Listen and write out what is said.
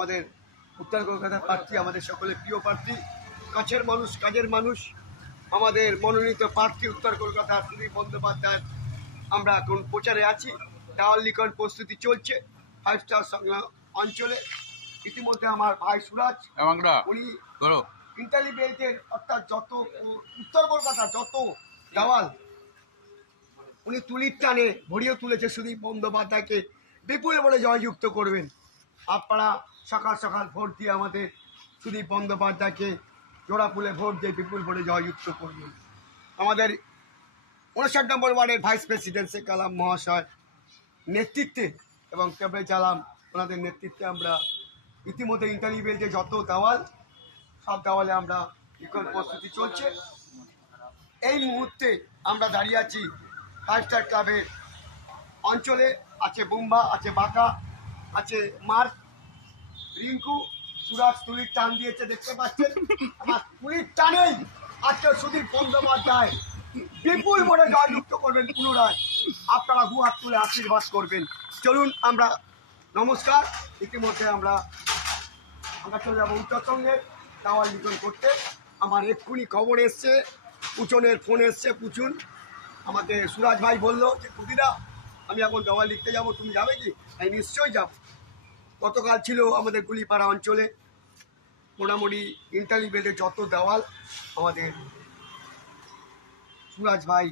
আমাদের উত্তর কলকাতার প্রার্থী, আমাদের সকলের প্রিয় প্রার্থী, কাছের মানুষ, কাজের মানুষ, আমাদের মনোনীত প্রার্থী উত্তর কলকাতার সুদীপ বন্দ্যোপাধ্যায়। আমরা এখন প্রচারে আছি, দেওয়াল লিখন প্রস্তুতি চলছে 5 স্টার অঞ্চলে। ইতিমধ্যে আমার ভাই সুরাজ, উনি ইন্টালি বেল্টের অর্থাৎ যত উত্তর কলকাতার যত দেওয়াল উনি তুলির টানে ভরিয়ে তুলেছে সুদীপ বন্দ্যোপাধ্যায়কে বিপুল বলে জয়যুক্ত করবেন। আপনারা সকাল সকাল ভোট দিয়ে আমাদের সুদীপ বন্দ্যোপাধ্যায়কে জোড়া ফুলে ভোট দিয়ে বিপুল বলে জয়যুক্ত করবেন। আমাদের 59 নম্বর ওয়ার্ডের ভাইস প্রেসিডেন্ট শেখ আলম মহাশয় নেতৃত্বে এবং কেবল আলম ওনাদের নেতৃত্বে আমরা ইতিমধ্যে ইন্টালি বেল্টে যত দেওয়াল সব দেওয়ালে আমরা লিখন প্রস্তুতি চলছে। এই মুহূর্তে আমরা দাঁড়িয়ে আছি 5 স্টার ক্লাবের অঞ্চলে। আছে বুম্বা, আছে বাঁকা, আছে মার্ক, রিঙ্কু, সুরাজ তুলির টান দিয়েছে, দেখতে পাচ্ছেন। আমার তুলির টানেই আজকে সুদীপ বন্দ্যোপাধ্যায় বিপুল মনে জয়যুক্ত করবেন পুনরায়। আপনারা দুহাত তুলে আশীর্বাদ করবেন। চলুন আমরা নমস্কার। ইতিমধ্যে আমরা চলে যাবো উত্তর সঙ্গে দেওয়াল লিখন করতে। আমার এক্ষুনি খবর এসছে, পুচনের ফোন এসছে। পুচুন আমাকে সুরাজ ভাই বললো যে কুদিদা আমি এখন দেওয়াল লিখতে যাবো, তুমি যাবে কি? আমি নিশ্চয়ই যাব। গতকাল ছিল আমাদের গুলিপাড়া অঞ্চলে মোটামুটি ইন্টালি বেল্টে যত দেওয়াল আমাদের সুরাজ ভাই